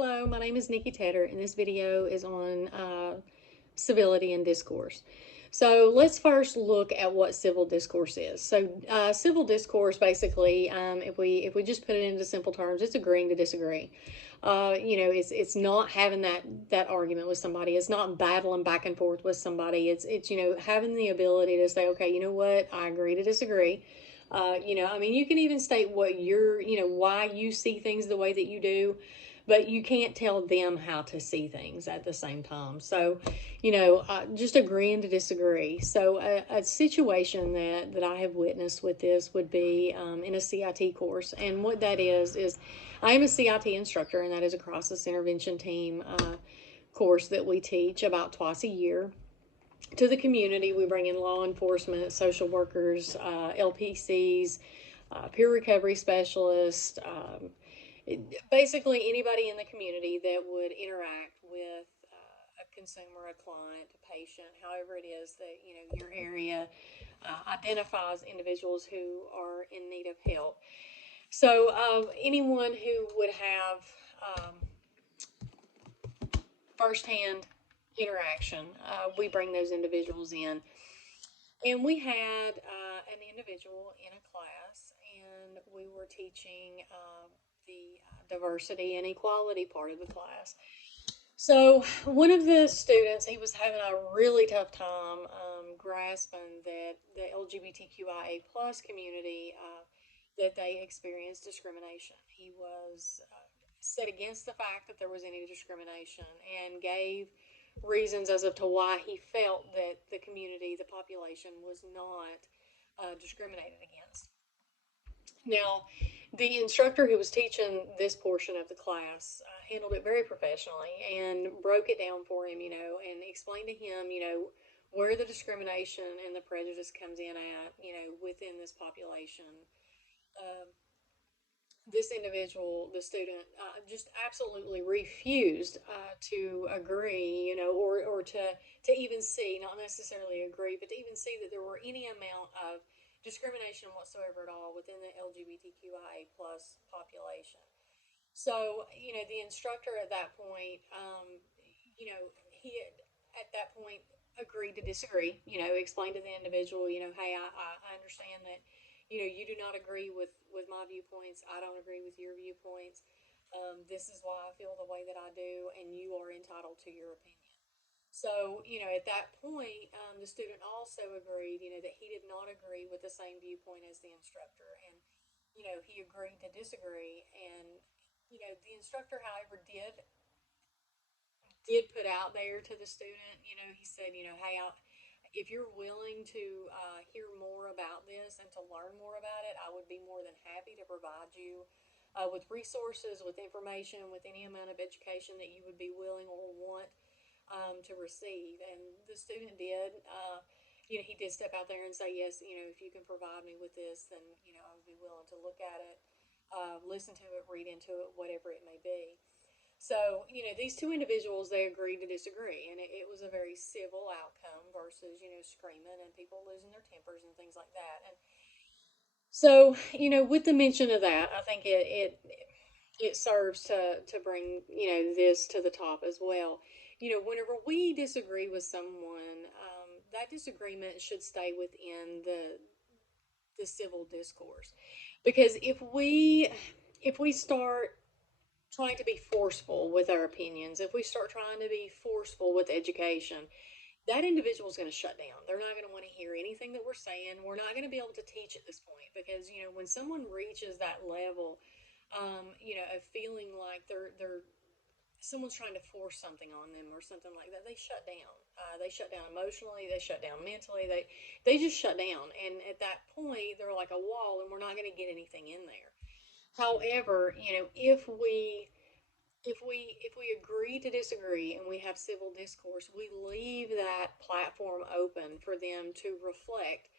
Hello, my name is Nikki Tedder, and this video is on civility and discourse. So let's first look at what civil discourse is. Civil discourse basically, if we just put it into simple terms, it's agreeing to disagree. It's not having that argument with somebody. It's not battling back and forth with somebody. It's having the ability to say, okay, you know what, I agree to disagree. You can even state what why you see things the way that you do, but you can't tell them how to see things at the same time. Just agreeing to disagree. So, a situation that I have witnessed with this would be in a CIT course. And what that is I am a CIT instructor, and that is a crisis intervention team course that we teach about twice a year to the community. We bring in law enforcement, social workers, LPCs, peer recovery specialists, basically anybody in the community that would interact with a consumer, a client, a patient, however it is that your area identifies individuals who are in need of help. So anyone who would have firsthand interaction, we bring those individuals in. And we had an individual in a class, and we were teaching the diversity and equality part of the class. So one of the students, he was having a really tough time grasping that the LGBTQIA plus community that they experienced discrimination. He was set against the fact that there was any discrimination and gave reasons as to why he felt that the community, the population, was not discriminated against. Now, the instructor who was teaching this portion of the class handled it very professionally and broke it down for him, and explained to him, where the discrimination and the prejudice comes in at, within this population. Um, this individual, the student, just absolutely refused to agree, or to even see, not necessarily agree, but to even see that there were any amount of discrimination whatsoever at all within the LGBTQIA plus population. So, the instructor at that point, he had, at that point agreed to disagree, explained to the individual, hey, I understand that, you do not agree with my viewpoints. I don't agree with your viewpoints. This is why I feel the way that I do, and you are entitled to your opinion. So, at that point, the student also agreed, that he did not agree with the same viewpoint as the instructor. And, he agreed to disagree. And, the instructor, however, did put out there to the student, he said, hey, if you're willing to hear more about this and to learn more about it, I would be more than happy to provide you with resources, with information, with any amount of education that you would be willing or want to receive. And the student did. He did step out there and say, yes, if you can provide me with this, then, I would be willing to look at it, listen to it, read into it, whatever it may be. So, these two individuals, they agreed to disagree, and it was a very civil outcome versus, screaming and people losing their tempers and things like that. And so, with the mention of that, I think it serves to bring, this to the top as well. Whenever we disagree with someone, that disagreement should stay within the civil discourse. Because if we start trying to be forceful with our opinions, if we start trying to be forceful with education, that individual is going to shut down. They're not going to want to hear anything that we're saying. We're not going to be able to teach at this point because when someone reaches that level, of feeling like they're someone's trying to force something on them or something like that, they shut down. They shut down emotionally. They shut down mentally. They just shut down. And at that point, they're like a wall, and we're not going to get anything in there. However, if we agree to disagree and we have civil discourse, we leave that platform open for them to reflect.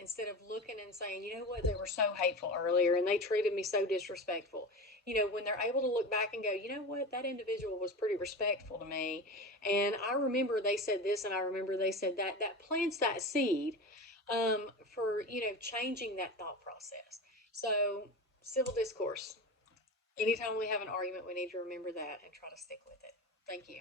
Instead of looking and saying, you know what, they were so hateful earlier and they treated me so disrespectful. When they're able to look back and go, you know what, that individual was pretty respectful to me, and I remember they said this, and I remember they said that. That plants that seed for changing that thought process. So, civil discourse. Anytime we have an argument, we need to remember that and try to stick with it. Thank you.